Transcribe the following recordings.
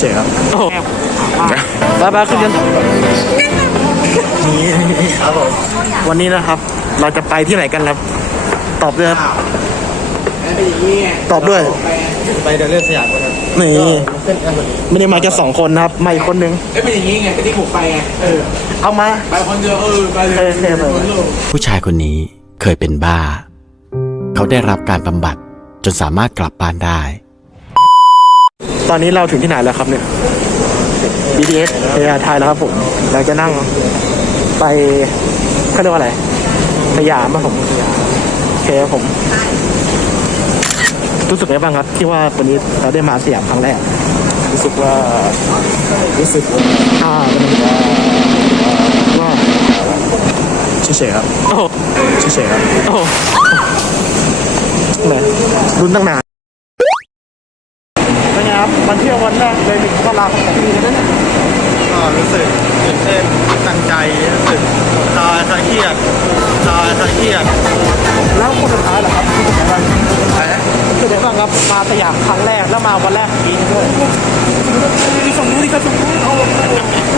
เฉยๆครับโอ้โหบ้าบ้าขึ้นกันนี่ครับผมวันนี้นะครับ เราจะไปที่ไหนกันครับ ตอบด้วยครับตอบด้วย ไปเดินเล่นสยามกันครับนี่ไม่ได้มาแค่สองคนนะครับมาอีกคนนึงเอ้ยเป็นอย่างนี้ไงที่ผมไปไงเออเอามาไปคนเดียวเออไปเลยเคยเคยไปคนโลกผู้ชายคนนี้เคยเป็นบ้า เขาได้รับการบำบัดจนสามารถกลับบ้านได้ ตอนนี้เราถึงที่ไหนแล้วครับเนี่ย BTS เฮียไทยแล้วครับผม เราจะนั่งไปเขาเรียกว่าอะไร สยามครับผมสยามโอเคครับผม รู้สึกไงบ้างครับ ที่ว่าวันนี้เราได้มาสยามครั้งแรก รู้สึกว่ารู้สึกว่าอ่าเป็นไงว่าเฉยๆครับโอ้โหเฉยๆครับโอ้โหแหมรุนตั้งนานเป็นไง ครับมาเที่ยววันแรกเลยมีก็ลาของดีเลยนะเนี่ยก็รู้สึกตื่นเต้นตั้งใจรู้สึกลาคลาเครียดลาคลาเครียดแล้วคนสุดท้ายเหรอครับที่เป็นไงบ้างเป็นไงบ้างครับมาสยามครั้งแรกแล้วมาวันแรกปีนี้ด้วยมีสมรู้ที่กระสุนเอา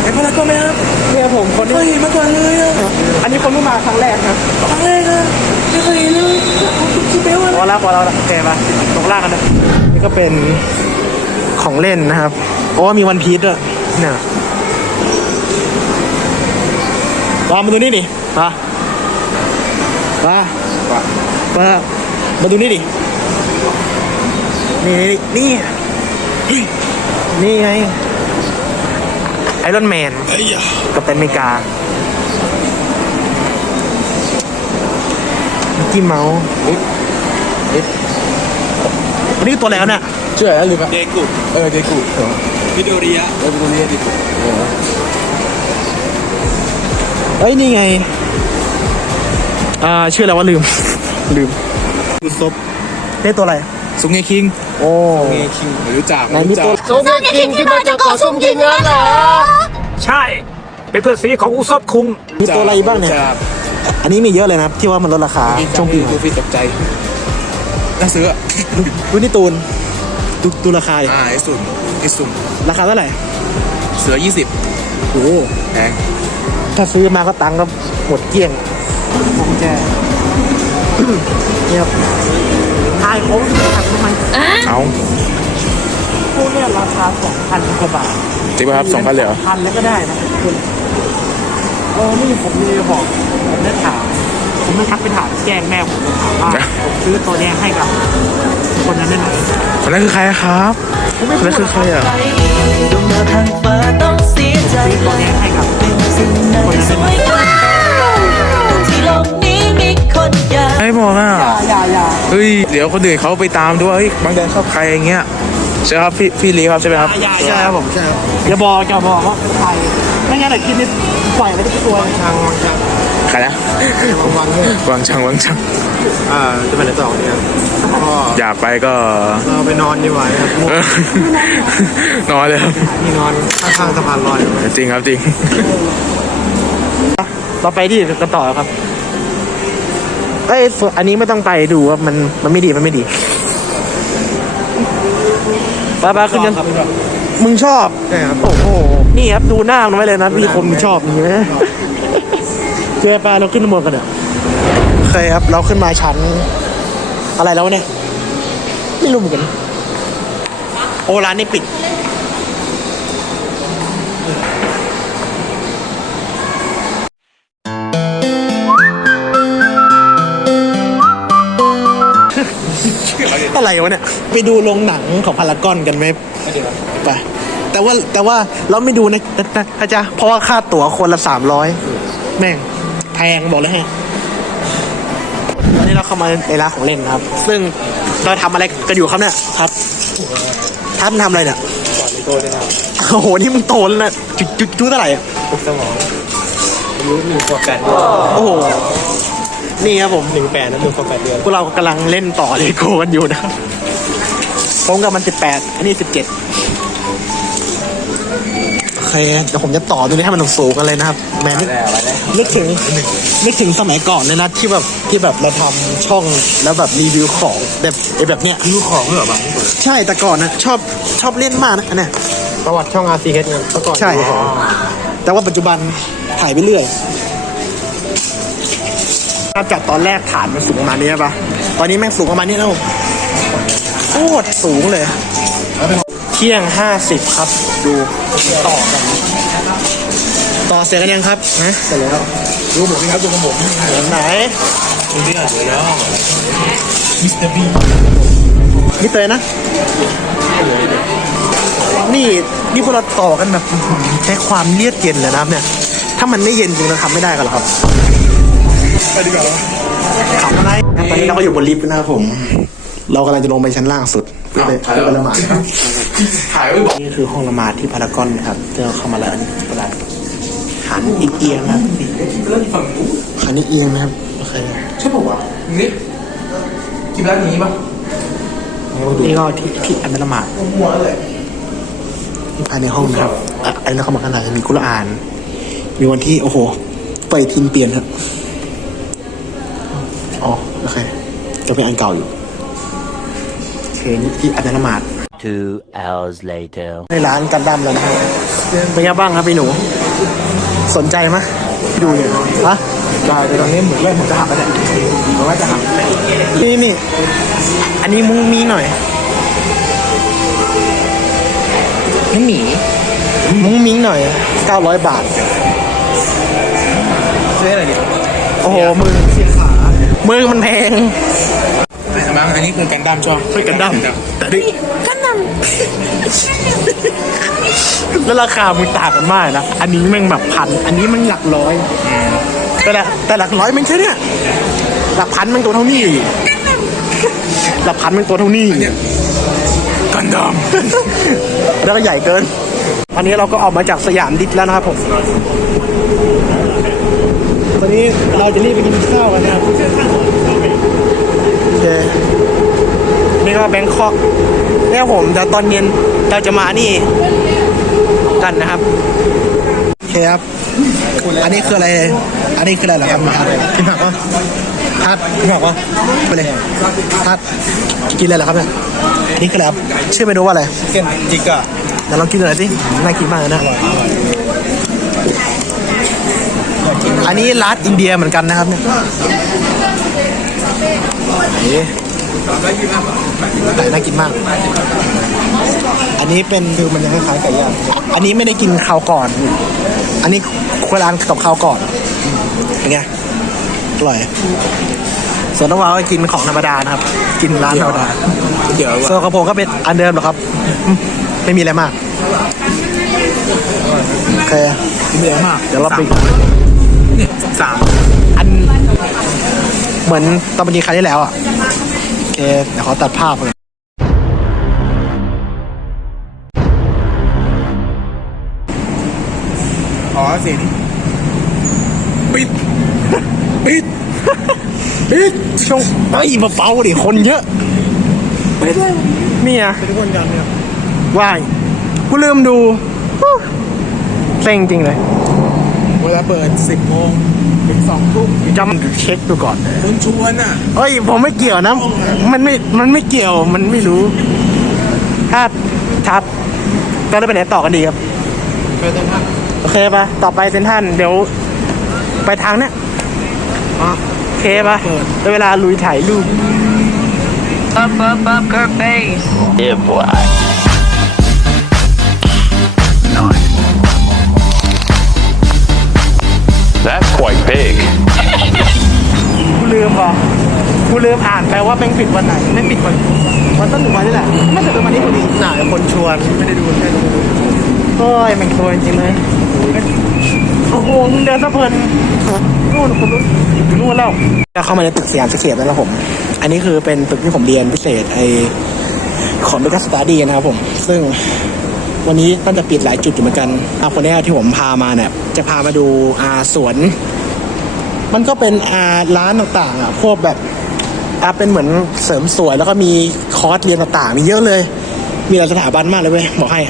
เห็นพารากอนไหมครับเนี่ยผมคนนี้ไม่เห็นมาก่อนเลยอะอันนี้คนเพิ่งมาครั้งแรกนะครั้งแรกอะไม่เคยเห็นเลยคิดไปว่าพอแล้วพอแล้วโอเคปะตกล่างกันนะนี่ก็เป็น ของเล่นนะครับ โอ้มีวันพีชด้วยเนี่ยวางมาดูนี่ดิมามามามาดูนี่ดิ นี่นี่นี่นี่ไงไอรอนแมนไอ้ยากับเป็นอเมริกามิกกี้เมาส์วันนี้ตัวอะไรครับเนี่ย ชื่ออะไรลืมไปเดกุเออเดกุเออมิโดริยะเออมิโดริยะเดกุเออเอ้ยนี่ไง อ่าชื่ออะไรวะลืม ลืมกุซบได้ตัวอะไร ซุงเงคิงโอ้ซุงเงคิงรู้จักไหนมีตัวซุงเงคิงที่มาจากเกาะซุงยิงนั่นเหรอใช่ เป็นเพื่อนสีของอุซบคุงมีตัวอะไรบ้างเนี่ยอันนี้มีเยอะเลยนะที่ว่ามันลดราคาช่วงปีดูฟีตกใจน่าซื้อรุ่นนี่ตูน ดูดูราคาดิอ่าไอ้สุ่มไอ้สุ่มราคาเท่าไหร่ เสือยี่สิบโอ้โหแพงถ้าซื้อมาก็ตังค์ก็หมดเกลี้ยงกุญแจเนี่ยครับทายโค้งทางทำไมเอาพวกเนี่ยราคาสองพันกว่าบาทจริงป่ะครับสองพันเลยเหรอพันแล้วก็ได้นะคุณเออนี่ผมมีจะบอกผมได้ถาม ผมไม่ทักไปถามแจ้งแม่ผมเลยถามว่าผมซื้อตัวเนี้ยให้กับ คนนั้นได้ไหมคนนั้นคือใครครับคนนั้นคือใครอะดวงดาวทางฟ้าต้องเสียใจซื้อตัวเนี้ยให้กับเป็นสิ่งไหนสวยงามที่โลกนี้มีคนอย่างไม่บอกอะอย่าอย่าเฮ้ยเดี๋ยวคนอื่นเขาไปตามด้วยเฮ้ยบางแดนชอบใครอย่างเงี้ยใช่ครับพี่พี่ลีครับใช่ไหมครับอย่าอย่าครับผมใช่ครับอย่าบอกอย่าบอกว่าเป็นใครไม่งั้นเดี๋ยวคิดนี่ปล่อยไปทุกตัวทางทาง ใครนะวันเนี่ยวางช่างวางช่างอ่าจะไปไหนต่อเนี่ยก็อยากไปก็เราไปนอนดีกว่าครับเออนอนเลยครับที่นอนข้างๆสะพานลอยจริงครับจริง เราไปที่กันต่อครับเอ้ยส่วนอันนี้ไม่ต้องไปดูว่ามันมันไม่ดีมันไม่ดีป้าป้าขึ้นกันมึงชอบ ใช่ครับ โอ้โห นี่ครับดูหน้ามันไว้เลยนะมีคนชอบนี่นะ เจอไปเราขึ้นบนกันเถอะเคยครับเราขึ้นมาชั้น อะไรแล้วเนี่ย ไม่รู้เหมือนกัน โอร้านนี้ปิด อะไรวะเนี่ย ไปดูโรงหนังของพารากอนกันไหมไปแต่ว่าแต่ว่าเราไม่ดูนะนะนะจ๊ะเพราะว่าค่าตั๋วคนละสามร้อยแม่ง แพงบอกเลยฮะวันนี้เราเข้ามาในร้านของเล่นนะครับ ซึ่งเราทำอะไรกันอยู่ครับเนี่ยครับท่านทำอะไรเนี่ยโอ้โหนี่มึงโตแล้วนะจุดจุดจุดเท่าไหร่อะสมองอายุหนึ่งขวบแปดโอ้โหนี่ครับผมหนึ่งแปดนะหนึ่งขวบแปดเดือนพวกเรากำลังเล่นต่อเลโก้กันอยู่นะครับผมกับมันสิบแปดอันนี้สิบเจ็ดโอ เคเดี๋ยวผมจะต่อตัวนี้ให้มันสูงๆกันเลยนะครับแหมนึกนึกถึงนึกถึงสมัยก่อนเลยนะที่แบบที่แบบเราทำช่องแล้วแบบรีวิวของแบบไอ้แบบเนี้ยรู้ของเหรอบ้างใช่แต่ก่อนนะชอบชอบเล่นมากนะอันเนี้ยประวัติช่อง RCH เนี่ยเมื่อก่อนใช่แต่ว่าปัจจุบันถ่ายไปเรื่อยถ้าจากตอนแรกฐานมันสูงประมาณนี้ใช่ปะตอนนี้แม่งสูงประมาณนี้แล้วโคตรสูงเลยเที่ยงห้าสิบครับ ดูต่อกัน ต่อเสร็จกันยังครับฮะเสร็จแล้วดูผมครับดูผมไหนดูเนี่ยเสร็จแล้วมิสเตอร์บีมิสเตอร์นะ นี่นี่พวกเราต่อกันแบบอื้อหือใช้ความเลียดเย็นเลยนะครับเนี่ย ถ้ามันไม่เย็นจริงเราทำไม่ได้กันหรอกครับไปดีกว่าขับอะไรตอนนี้เราก็อยู่บนลิฟต์นะครับผม เรากำลังจะลงไปชั้นล่างสุดเพื่อ ไปเพื่อไปละหมาดถ่ายไว้บอกนี่คือห้องละหมาดที่พารากอนนะครับที่เราเข้ามาแล้วอันนี้ประหลาดหันอีกเอียงนะครับหันอีกเอียงนะครับโอเคใช่ป่าวะนี่กินร้านนี้ปะนี่ก็ที่ที่อันเป็นละหมาดภายในห้องนะครับอะไอ้แล้วเข้ามาข้างในมีกุรอาน มีวันที่โอ้โหปฏิทินเปลี่ยนครับอ๋อโอเคจะเป็นอันเก่าอยู่ โอเคนี่ที่อันเป็นละหมาด Two hours later. ในร้านกันดั้มแล้วนะครับเป็นไงบ้างครับพี่หนู สนใจไหมดูเนี่ยฮะได้แต่ตอนนี้เหมือนเล่นผมจะหักแล้วเนี่ยผมว่าจะหักนี่นี่อันนี้มุ้งมีหน่อยนี่หมีมุ้งมิ้งหน่อย 900 บาทซื้ออะไรดิโอ้โหมือเสียขามือมันแพง บางอันนี้คือกันดั้มชอบเฮ้ยกันดั้มแต่ดิกันดั้มแล้วราคามันต่างกันมากนะ อันนี้แม่งแบบพัน อันนี้มันหลักร้อย แต่ละแต่หลักร้อยมันใช่เนี่ย หลักพันมันตัวเท่านี้ หลักพันมันตัวเท่านี้ กันดั้มแล้วก็ใหญ่เกินตอนนี้เราก็ออกมาจากสยามดิสแล้วนะครับผม ตอนนี้เราจะรีบไปกินข้าวกันนะครับโอเค นี่ก็แบงคอกเนี่ยผมเดี๋ยวตอนเย็นเราจะมานี่กันนะครับโอเคครับ อันนี้คืออะไร อันนี้คืออะไรเหรอครับกินผักปะทัดกินผักปะไปเลยทัดกินอะไรเหรอครับเนี่ยอันนี้คืออะไรครับชื่อเมนูว่าอะไรเส้นจิกอะเดี๋ยวลองกินหน่อยสิน่ากินมากเลยนะอันนี้ร้านอินเดียเหมือนกันนะครับเนี่ย นี่แต่น่ากินมาก อันนี้เป็นคือมันยังคล้ายๆไก่ย่างอันนี้ไม่ได้กินข้าวก่อน อันนี้ควรร้านกับข้าวก่อนเป็นไงอร่อย ส่วนน้องวาวก็กินของธรรมดานะครับ กินร้านธรรมดาเดี๋ยวส่วนกระผมก็เป็นอันเดิมหรอกครับอืมไม่มีอะไรมากโอเคเหนื่อยมาก เดี๋ยวเราไปเนี่ยสามอัน เหมือนตอนบันทีครั้งที่แล้วอะโอ เคเดี๋ยวเขาตัดภาพเลยขอสินปิด ปิด ปิดช่วงเฮ้ยมาเบาๆดิ คนเยอะ ไม่ได้นี่อะทุกคนกันเนี่ยว่าย กูลืมดูฮู้เซ็งจริงเลย เวลาเปิดสิบโมงถึงสองทุ่มจำเช็คดูก่อนคุณชวนอะเอ้ยผมไม่เกี่ยวนะ มันไม่ มันไม่เกี่ยว มันไม่รู้ ถ้าชัดก็ได้ไปไหนต่อกันดีครับไปตรงนั้นโอเคปะต่อไปเซนทรันเดี๋ยวไปทางเนี้ยโอเคปะได้เวลาลุยถ่ายรูป Up, up, up, her face. Yeah, boy. กูลืมป่ะกูลืมอ่านไปว่าเป็นปิดวันไหนไม่ปิดวันวันต้นหนึ่งวันนี่แหละไม่ใช่เป็นวันนี้พอดีหนาคนชวนไม่ได้ดูแค่ดูโอ้ยแม่งชวนจริงเลยโอ้โหมึงเดินสะเพลินนู่นคนนู้นอยู่นู่นแล้วเราเข้ามาในตึกสยามสเกตแล้วนะผม อันนี้คือเป็นตึกที่ผมเรียนพิเศษไอของเบกัสตาดีนะครับผม ซึ่งวันนี้น่าจะปิดหลายจุดอยู่เหมือนกันอาคนแรกที่ผมพามาเนี่ย จะพามาดูอาสวน มันก็เป็นอาร้านต่างๆอะพวกแบบอาเป็นเหมือนเสริมสวยแล้วก็มีคอร์สเรียนต่างๆมีเยอะเลย มีหลายสถาบันมากเลยเว้ยบอกให้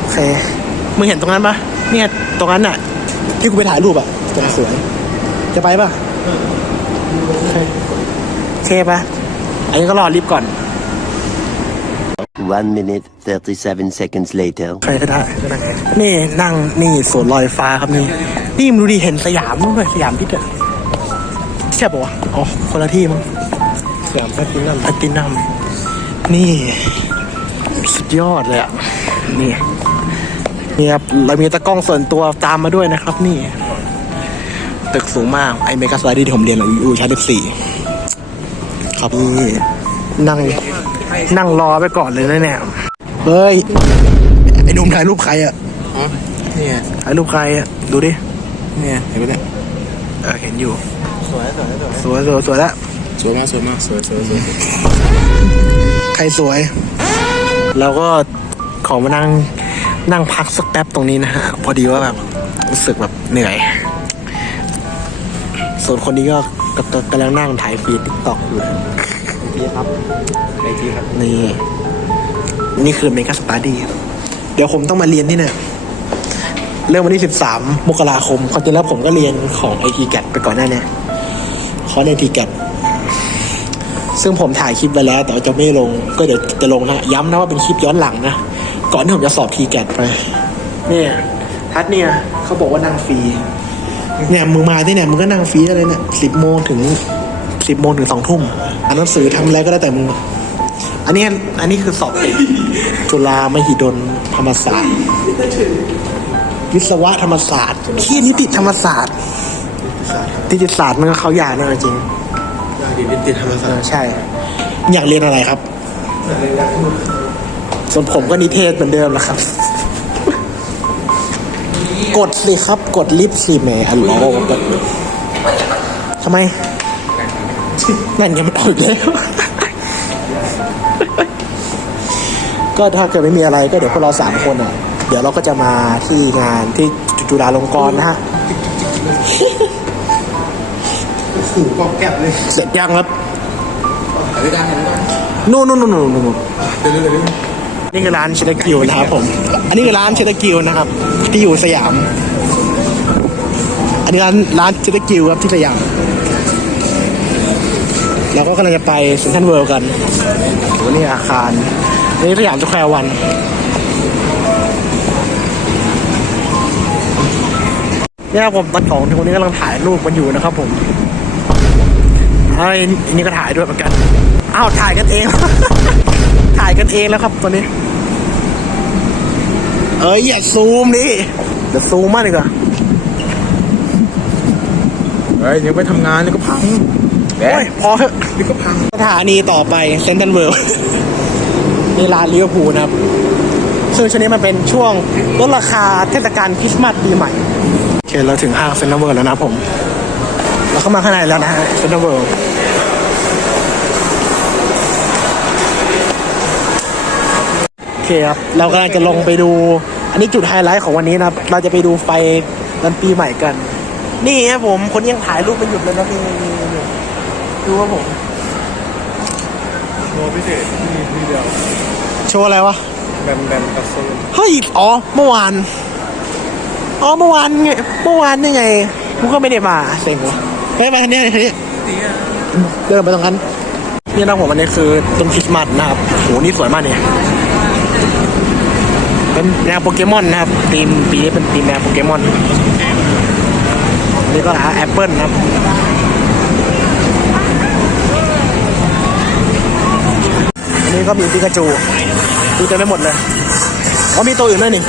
โอเคมึงเห็นตรงนั้นปะเนี่ยตรงนั้นน่ะ ที่กูไปถ่ายรูปอะจะสวย จะไปปะโอเคโอเคปะอันนี้ก็รอรีบก่อน One minute, 37 seconds later. ใครก็ได้ นี่นั่งนี่สวนลอยฟ้าครับนี่ นี่มึงดูดิเห็นสยามด้วยสยามพิษอะใช่ปะวะอ๋อคนละที่มั้งสยามแพลตินัมแพลตินัมนี่ สุดยอดเลยอะนี่นี่ครับเรามีตะกล้องส่วนตัวตามมาด้วยนะครับ นี่ ตึกสูงมากไอเมกาสไลด์ที่ผมเรียนอยู่ชั้นสี่ครับนี่นั่ง นั่งรอไปก่อนเลยนะเนี่ยเฮ้ย ไอ้หนุ่มถ่ายรูปใครอะเนี่ยถ่ายรูปใครอะดูดิ เนี่ยเห็นไหมเนี่ยเออเห็นอยู่ สวยสวยสวยสวยสวยสวยแล้วสวยมากสวยมากสวยสวยสวยใครสวย เราก็ขอมานั่งนั่งพักสักแป๊บตรงนี้นะฮะ พอดีว่าแบบรู้สึกแบบเหนื่อย ส่วนคนนี้ก็กำลังกำลังนั่งถ่ายฟีดติ๊กต็อกอยู่ดีครับไอทีครับ นี่ นี่คือเมกาสตาร์ดี้เดี๋ยวผมต้องมาเรียนที่เนี่ย เริ่มวันที่ 13 มกราคมความจริงแล้วผมก็เรียนของไอทีแกไปก่อนหน้านี้คอร์สไอทีแกซึ่งผมถ่ายคลิปไปแล้ว แต่ว่าจะไม่ลงก็เดี๋ยวจะลงนะ ย้ำนะว่าเป็นคลิปย้อนหลังนะ ก่อนที่ผมจะสอบทีแกไป เนี่ยทัดเนี่ยเขาบอกว่านั่งฟรีเนี่ยมึงมาที่เนี่ยมึงก็นั่งฟรีได้เลยเนี่ยสิบโมงถึงสิบโมงถึงสองทุ่มอ่านหนังสือทำอะไรก็ได้แต่มึงอันนี้อันนี้คือสอบติดจุฬามหิดลธรรมศาสตร์ วิศวะธรรมศาสตร์ที่นิติธรรมศาสตร์นิติศาสตร์มันก็เขาอยากนะจริงดีนิติธรรมศาเอสตอร์ใช่ อยากเรียนอะไรครับส่วนผมก็นิเทศเหมือนเดิมแหละครับ กดสิครับ กดลิฟต์สิแหมฮัลโหลกดทำไมนั่นยังไม่ออกอีกแล้วก็ถ้าเกิดไม่มีอะไรก็เดี๋ยวพวกเราสามคนอะเดี๋ยวเราก็จะมาที่งานที่จุฬาลงกรณ์นะฮะขู่กองแก็บเลยเสร็จยังครับเดี๋ยวดังเห็นไหมนู่นนู่นนู่นนู่นนู่นเดี๋ยวเดี๋ยวเดี๋ยวนี่คือร้านเชตกิวนะครับผม อันนี้คือร้านเชตกิวนะครับ ที่อยู่สยาม อันนี้ร้านร้านเชตกิวครับที่สยามเราก็กำลังจะไปเซ็นทรัลเวิลด์กันโหนี่อาคารนี่สยามสแควร์วัน เนี่ยครับผมตอนของที่คนนี้กำลังถ่ายรูปมันอยู่นะครับผมไอ้ยอันนี่ก็ถ่ายด้วยเหมือนกันอ้าวถ่ายกันเอง ถ่ายกันเองแล้วครับตอนนี้ เอ้ยอย่าซูมดิเดี๋ยวซูมมากดีกว่าเฮ้ยเดี๋ยวไปทำงานเดี๋ยวก็พังโอ้ยพอเถอะเดี๋ยวก็พังสถานีต่อไปเซนต์เวิลด์นี่ร้านลิเวอร์พูลนะครับ ซึ่งช่วงนี้มันเป็นช่วงลดราคาเทศกาลคริสต์มาสปีใหม่ โอเคเราถึงห้างเซนต์เวิลด์แล้วนะครับผม เราเข้ามาข้างในแล้วนะฮะเซนต์เวิลด์โอเคครับ เรากำลังจะลงไปดู อันนี้จุดไฮไลท์ของวันนี้นะครับ เราจะไปดูไฟวันปีใหม่กัน นี่ครับผม คนยังถ่ายรูปไม่หยุดเลยนะนี่นี่นี่นี่ดูครับผมโมพิเศษมีมีเดียว โชว์อะไรวะ แบมแบมกับโซนเฮ้ย อ๋อ เมื่อวาน อ๋อเมื่อวานไงเมื่อวานนี่ไงกูก็ไม่ได้มาเซ็งวะเฮ้ยมาทางนี้ทางนี้เดินไปตรงนั้นนี่นะผมอันนี้คือต้นคริสต์มาสนะครับโหนี่สวยมากเนี่ยเป็นแนวโปเกมอนนะครับธีมปีนี้เป็นธีมแนวโปเกมอนนี่ก็หาแอปเปิลนะครับนนี้ก็มีปิกาจูดูเต็มไปหมดเลยอ๋อมีตัวอื่นด้วยนี่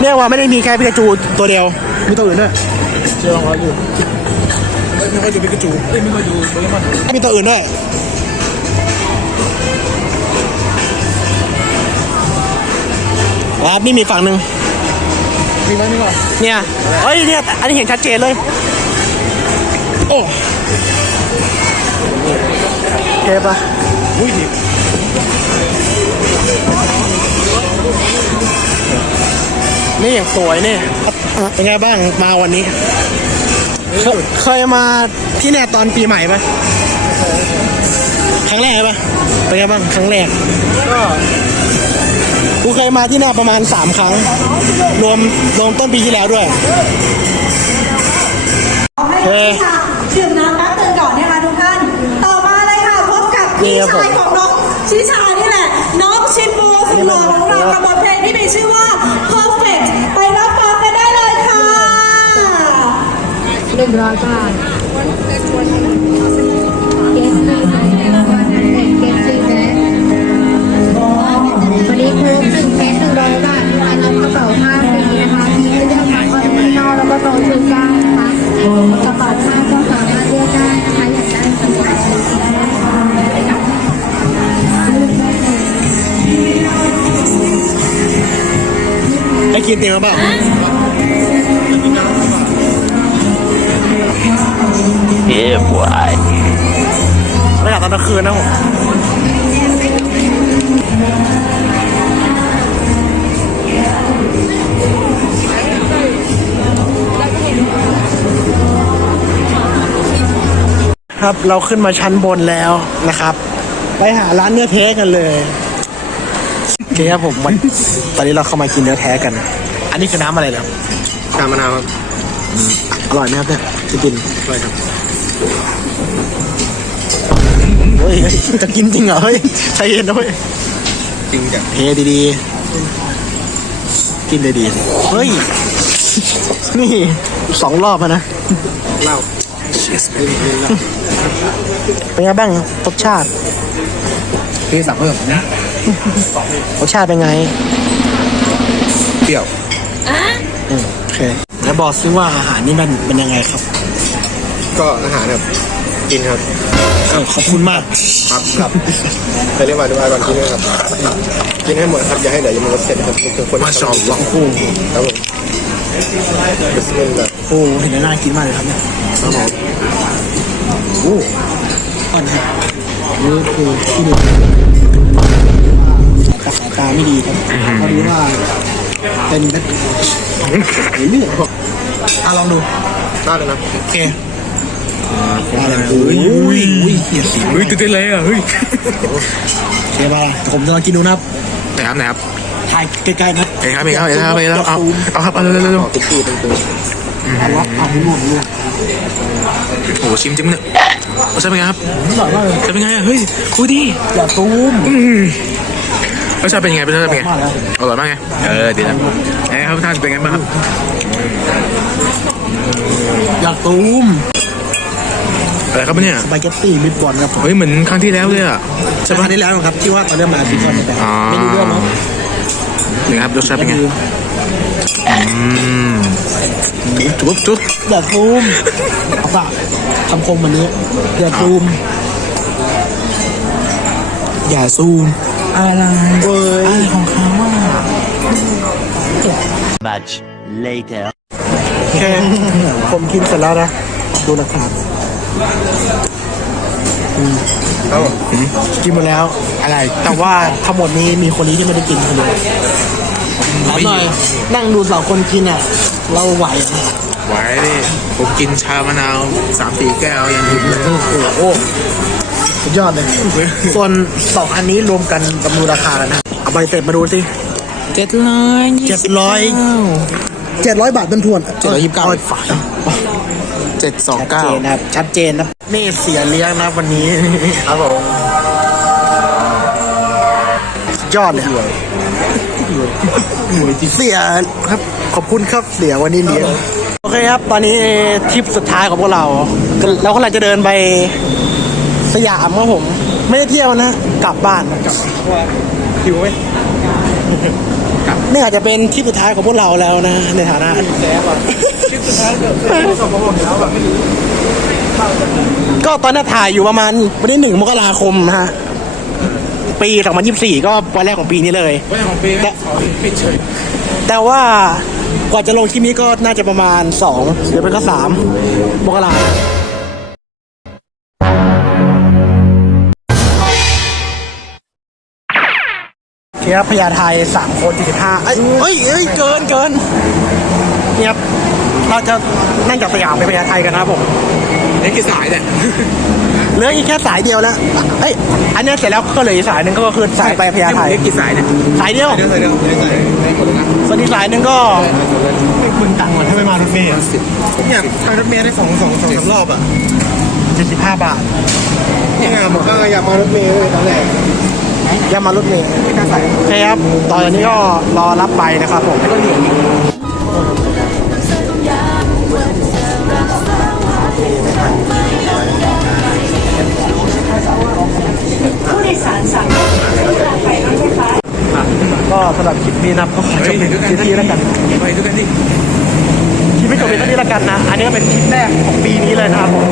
เรียกว่าไม่ได้มีแค่ปิกาจูตัวเดียว มีตัวอื่นด้วยเชื่อลองรออยู่ไม่ค่อยดูพิกาจูเอ้ยไม่ค่อยดูโปเกมอนมีตัวอื่นด้วยครับนี่มีฝั่งหนึ่งมีไหมมีก่อนเนี่ยเอ้ยเนี่ยอันนี้เห็นชัดเจนเลย โอ้โอเคปะอุ้ยดิ นี่อย่างสวยนี่เป็นไงบ้างมาวันนี้เคยเคยมาที่เนี่ยตอนปีใหม่ปะครั้งแรกปะเป็นไงบ้างครั้งแรกก็กูเคยมาที่เนี่ยประมาณสามครั้ง รวมรวมต้นปีที่แล้วด้วยให้พี่ค่ะดื่มน้ำแป๊บนึงก่อนนะคะทุกท่าน ต่อมาเลยค่ะพบกับพี่ชายของน้องชิชานี่แหละ น้องชินโบสุดหล่อของเรากับบทเพลงที่มีชื่อว่า perfect ไหนึ่ ครับเราขึ้นมาชั้นบนแล้วนะครับ ไปหาร้านเนื้อแท้กันเลยโอเคครับผมวันตอนนี้เราเข้ามากินเนื้อแท้กัน อันนี้คือน้ำอะไรครับชามะนาวครับอร่อยไหมครับเนี่ยจะกินอร่อยครับเฮ้ยเฮ้ยจะกินจริงเหรอเฮ้ยใจเย็นนะเว้ยจริงจังเทดีๆกินดีๆเฮ้ยนี่สองรอบแล้วนะเหล้า เป็นไงบ้างรสชาติพี่สั่งเพิ่มรสชาติเป็นไง เปรี้ยวอืมโอเคแล้วบอกซิว่าอาหารนี่มันเป็นยังไงครับ ก็อาหารครับกินครับเออขอบคุณมาก ครับครับไปเรียกมาดูอาก่อนกินด้วยครับ กินให้หมดครับอย่าให้เหลือยังมันรสเสร็จครับนี่คือคนมาชอบหวังคู่ครับผมบิสมิลลาห์โอ้เห็นแล้วน่ากินมากเลยครับเนี่ยครับผม โอ้ก่อนครับนี่คือที่ดูสายตาไม่ดีครับเพราะรู้ว่าเป็นแบบเลือดอะลองดูได้เลยนะ โอเคอะไรอุ้ยอุ้ยอุ้ยเหี้ยสีเฮ้ยตื่นเต้นเลยอะเฮ้ยโอเคป่ะผมจะลองกินดูนะครับไหนครับไหนครับถ่ายใกล้ๆนะเอ้ยครับเอ้ยครับเอ้ครับเอ้ครับเอาเอาครับเอาเร็วเร็วเร็วติ๊กตี้ตึงเอาวะเอาให้หมดเลยโอ้โหชิมจิ้มเนี่ยรสชาติเป็นไงครับอร่อยมากเลยจะเป็นไงอะเฮ้ยคุยดีอย่าตูมรสชาติเป็นไงรสชาติเป็นไงมากแล้วอร่อยมากไงเออดีนะเอ้ครับท่านเป็นไงบ้างครับอย่าตูมอะไรครับเนี่ยสปาเกตตี้มิตบอลครับผมเฮ้ยเหมือนครั้งที่แล้วเลยอะใช่ปะได้แล้วครับที่ว่าตอนเริ่มมาซีซั่นแต่อ๋อไม่รู้เรื่องเนาะเป็นไงครับรสชาติเป็นไง คือ จุ๊บจุ๊บอย่าตูมเอาปากคำคมวันนี้ อย่าตูม อย่าซูม อะไรเว้ยอะไรของเขาว่า Much later. โอเคผมกินเสร็จแล้วนะ ดูนะครับครับผมกินหมดแล้ว อะไรแต่ว่าทั้งหมดนี้มีคนนี้ที่ไม่ได้กินคนเดียวถามหน่อย นั่งดูสองคนกินอะ เราไหวเหรอ ไหวดิผมกินชามะนาวสามสี่แก้วยังอยู่โอ้โหสุดยอดเลย ส่วนสองอันนี้รวมกันกับมูลราคาแล้วนะ เอาไปเสร็จมาดูสิเจ็ดร้อยเจ็ดร้อยเจ็ดร้อยบาทต้นทวนเจ็ดร้อยยี่สิบเก้าฝ่ายเจ็ดสองชัดเก้าเจนนะครับชัดเจนนะนี่เสียเลี้ยงนะวันนี้ ครับผมสุดยอดเลยเสียครับ ขอบคุณครับเสียวันนี้เลี้ยงโอเคครับ ตอนนี้ทริปสุดท้ายของพวกเรา เรากำลังจะเดินไปสยามครับผม ไม่ได้เที่ยวนะ กลับบ้านหิวไหมนี่อาจจะเป็นทริปสุดท้ายของพวกเราแล้วนะ ในฐานะแซ่บอะคลิปสุดท้ายเดี๋ยวเดี๋ยวสองโมงแล้วแบบไม่รู้ก็ตอนนี้ถ่ายอยู่ประมาณวันที่หนึ่งมกราคมนะฮะปี 2024 ก็วันแรกของปีนี้เลยวันของปีแต่ปิดเฉยแต่ว่า กว่าจะลงคลิปนี้ก็น่าจะประมาณ2หรือเป็นก็3มกราโอเคครับพญาไทสามคน45เอ้ยเอ้ยเอ้ยเกินเกินเนี่ยครับเราจะนั่งจากสยามไปพญาไทกันนะครับผมนี่กี่สายเนี่ยเหลืออีกแค่สายเดียวแล้วเอ้ยอันเนี้ยเสร็จแล้วก็เหลืออีกสายหนึ่งก็คือสายไปพญาไทนี่กี่สายเนี่ยสายเดียวเดี๋ยวใส่เดี๋ยวใส่ให้หมดเลยนะส่วนอีกสายหนึ่งก็ไม่คุณตังค์มันให้ไม่มารถเมล์เนี่ยทางรถเมล์ได้สองสองสองสามรอบอะเจ็ดสิบห้าบาทเนี่ยผมก็อยากมารถเมล์เลยตอนแรกย่ามารถเมล์โอเคครับตอนนี้ก็รอรับใบนะครับผมผู้โดยสารสามารถขึ้นรางไปรถไฟฟ้า ก็สำหรับคลิปนี้นะครับก็ขอจบเป็นคลิปที่แล้วกันไปด้วยกันดิคลิปไม่จบเป็นเท่านี้แล้วกันนะ อันนี้ก็เป็นคลิปแรกของปีนี้เลยนะครับผม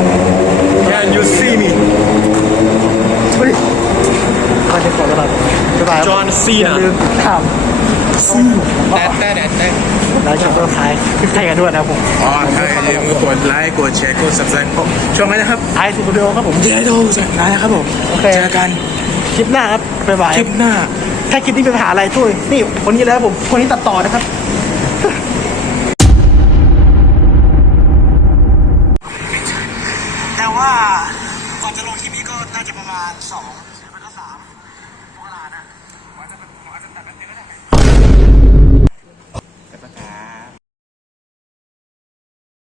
Can you see me เฮ้ยก็จะขอตลอดบ๊ายบาย John อย่า Cena ลืมครับแต่แต่แต่แต่แล้วจะก็ขายคลิปไทยกันด้วยนะครับผมอ๋อใช่อย่าลืมกดไลค์กดแชร์กด subscribe ช่องไหนนะครับไอซูเปอร์เดียวครับผมเจโดจากไหนนะครับผมโอเคเจอกันคลิปหน้าครับบ๊ายบายคลิปหน้า ถ้าคลิปนี้เป็นปัญหาอะไรช่วยนี่คนนี้แล้วผมคนนี้ตัดต่อนะครับ